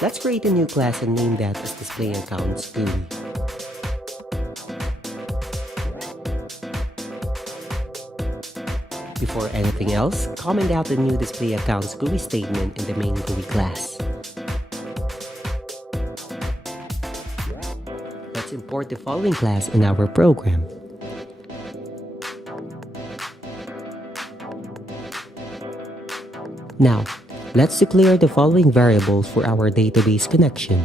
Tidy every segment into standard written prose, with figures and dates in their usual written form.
Let's create a new class and name that as DisplayAccounGUI. Before anything else, comment out the new DisplayAccounGUI statement in the main GUI class. Let's import the following class in our program. Now, let's declare the following variables for our database connection.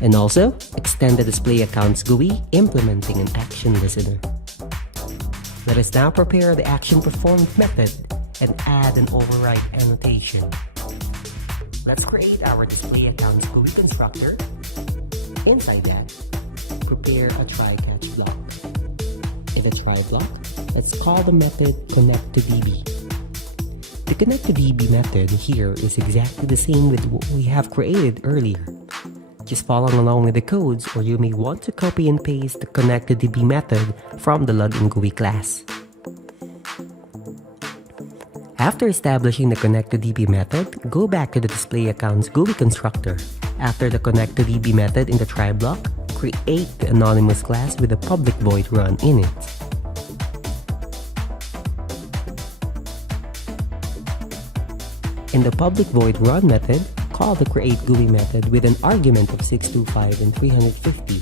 And also, extend the DisplayAccounGUI implementing an action listener. Let us now prepare the action performed method and add an override annotation. Let's create our DisplayAccounGUI constructor. Inside that, prepare a try-catch block. In the try block, let's call the method connectToDB. The connectToDB method here is exactly the same with what we have created earlier. Just following along with the codes, or you may want to copy and paste the connectToDB method from the login GUI class. After establishing the connectToDB method, go back to the DisplayAccounGUI constructor. After the connectToDB method in the try block, create the anonymous class with a public void run in it. In the public void run method, call the createGUI method with an argument of 625 and 350.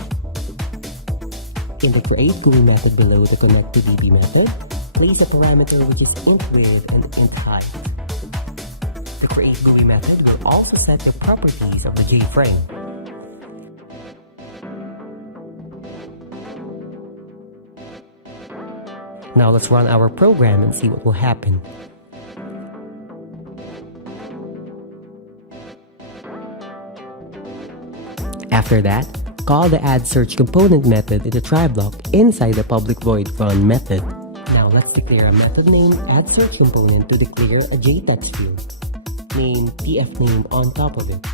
In the createGUI method below the connectToDB method, place a parameter which is int width and int height. The createGUI method will also set the properties of the JFrame. Now let's run our program and see what will happen. After that, call the addSearchComponent method in the try block inside the public void run method. Now let's declare a method named addSearchComponent to declare a JText field. Name tfname on top of it.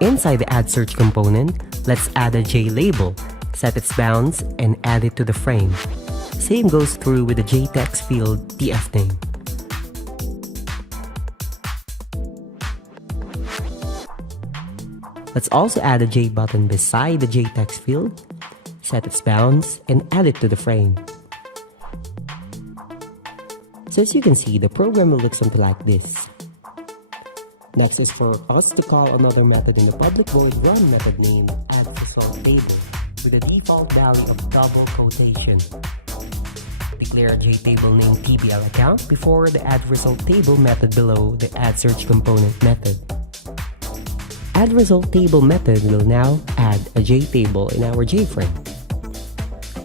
Inside the addSearchComponent, let's add a JLabel. Set its bounds and add it to the frame. Same goes through with the JText field tfname. Let's also add a J button beside the JText field, set its bounds, and add it to the frame. So as you can see, the program will look something like this. Next is for us to call another method in the public void run method named addResultTable with a default value of double quotation. Declare a JTable named TBLAccount before the addResultTable method below the addSearchComponent method. AddResultTable method will now add a JTable in our JFrame.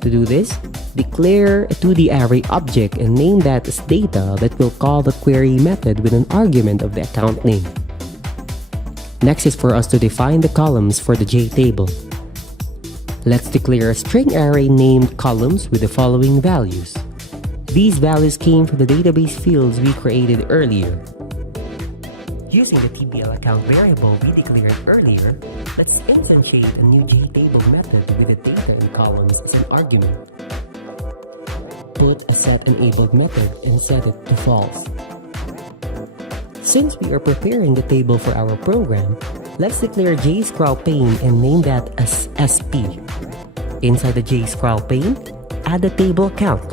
To do this, declare a 2D array object and name that as data that will call the query method with an argument of the account name. Next is for us to define the columns for the JTable. Let's declare a string array named columns with the following values. These values came from the database fields we created earlier. Using the TBLAccount variable we declared earlier, let's instantiate a new JTable method with the data in columns as an argument. Put a setEnabled method and set it to false. Since we are preparing the table for our program, let's declare JScrawlPane and name that as SP. Inside the JScrawlPane, add the table count.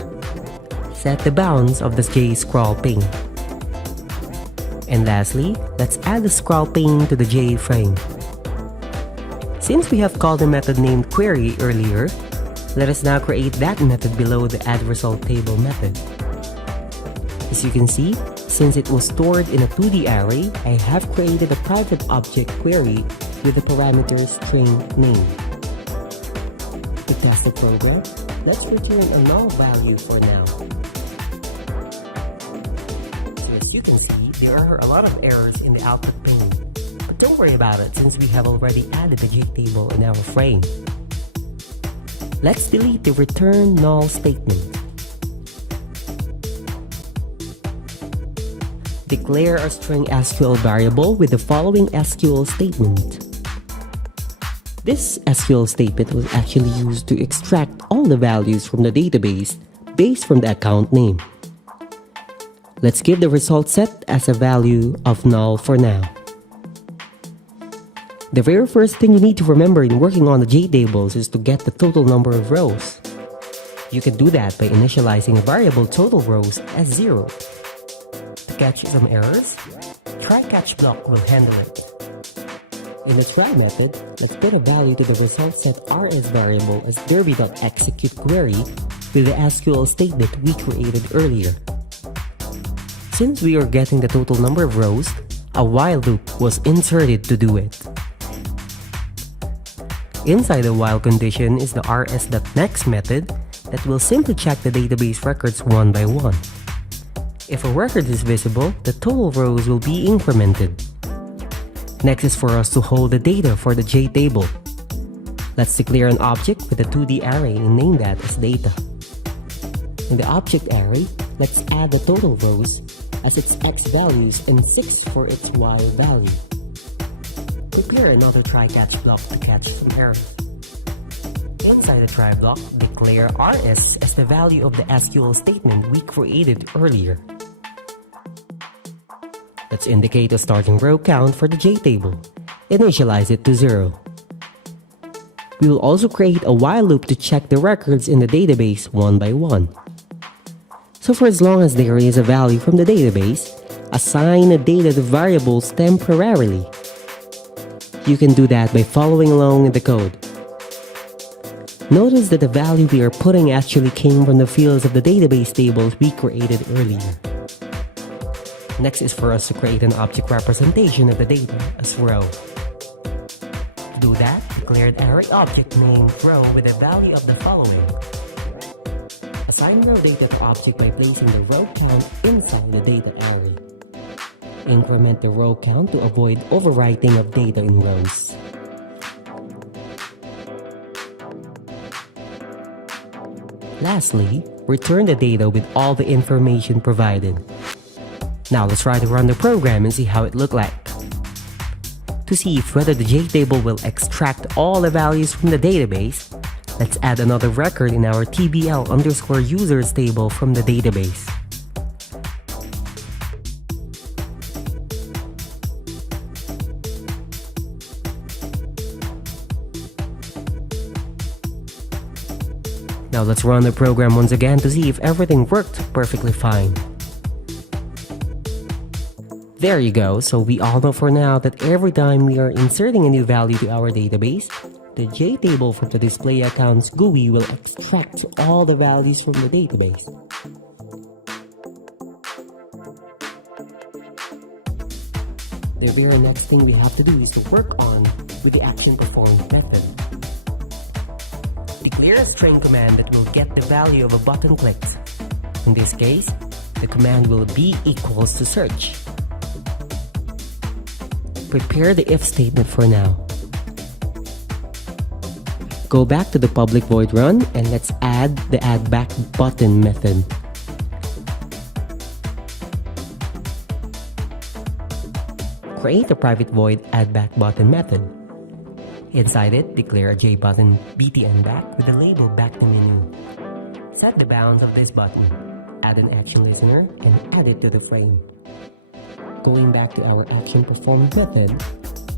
Set the bounds of the JScrawlPane. And lastly, let's add the scroll pane to the JFrame. Since we have called a method named query earlier, let us now create that method below the addResultTable method. As you can see, since it was stored in a 2D array, I have created a private object query with the parameter string name. To test the program, let's return a null value for now. As you can see, there are a lot of errors in the output pane. But don't worry about it since we have already added the JTable in our frame. Let's delete the return null statement. declare a string SQL variable with the following SQL statement. This SQL statement was actually used to extract all the values from the database based from the account name. Let's give the result set as a value of null for now. The very first thing you need to remember in working on the JTables is to get the total number of rows. You can do that by initializing a variable total rows as 0. To catch some errors, try-catch block will handle it. In the try method, let's put a value to the result set rs variable as derby.executeQuery with the SQL statement we created earlier. Since we are getting the total number of rows, a while loop was inserted to do it. Inside the while condition is the rs.next method that will simply check the database records one by one. If a record is visible, the total rows will be incremented. Next is for us to hold the data for the JTable. Let's declare an object with a 2D array and name that as data. In the object array, let's add the total rows as its x values and 6 for its y value. Prepare another try-catch block to catch some errors. Inside the try block, declare rs as the value of the SQL statement we created earlier. Let's indicate a starting row count for the JTable. Initialize it to 0. We will also create a while loop to check the records in the database one by one. So for as long as there is a value from the database, assign a data to variables temporarily. You can do that by following along in the code. Notice that the value we are putting actually came from the fields of the database tables we created earlier. Next is for us to create an object representation of the data as row. To do that, declare an array object named row with a value of the following. Assign row data to object by placing the row count inside the data array. Increment the row count to avoid overwriting of data in rows. Lastly, return the data with all the information provided. Now let's try to run the program and see how it looks like. To see if whether the JTable will extract all the values from the database, let's add another record in our tbl_users table from the database. Now let's run the program once again to see if everything worked perfectly fine. There you go, so we all know for now that every time we are inserting a new value to our database, the JTable from the DisplayAccounGUI will extract all the values from the database. The very next thing we have to do is to work on with the actionPerformed method. Declare a string command that will get the value of a button clicked. In this case, the command will be equals to search. Prepare the if statement for now. Go back to the public void run and let's add the addBackButton method. Create a private void addBackButton method. Inside it, declare a JButton btnBack with the label back to menu. Set the bounds of this button. Add an action listener and add it to the frame. Going back to our actionPerformed method,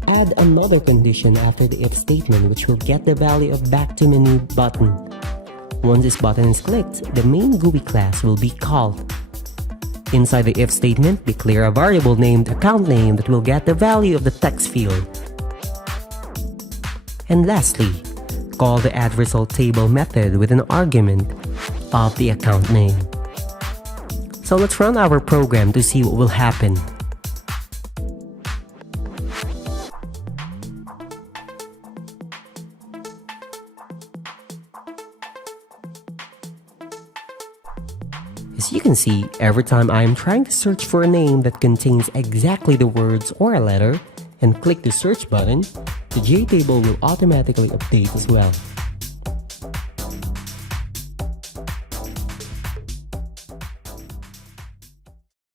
add another condition after the if statement which will get the value of back to menu button. Once this button is clicked, the main GUI class will be called. Inside the if statement, declare a variable named accountName that will get the value of the text field. And lastly, call the addResultTable method with an argument of the account name. So let's run our program to see what will happen. As you can see, every time I am trying to search for a name that contains exactly the words or a letter and click the search button, the JTable will automatically update as well.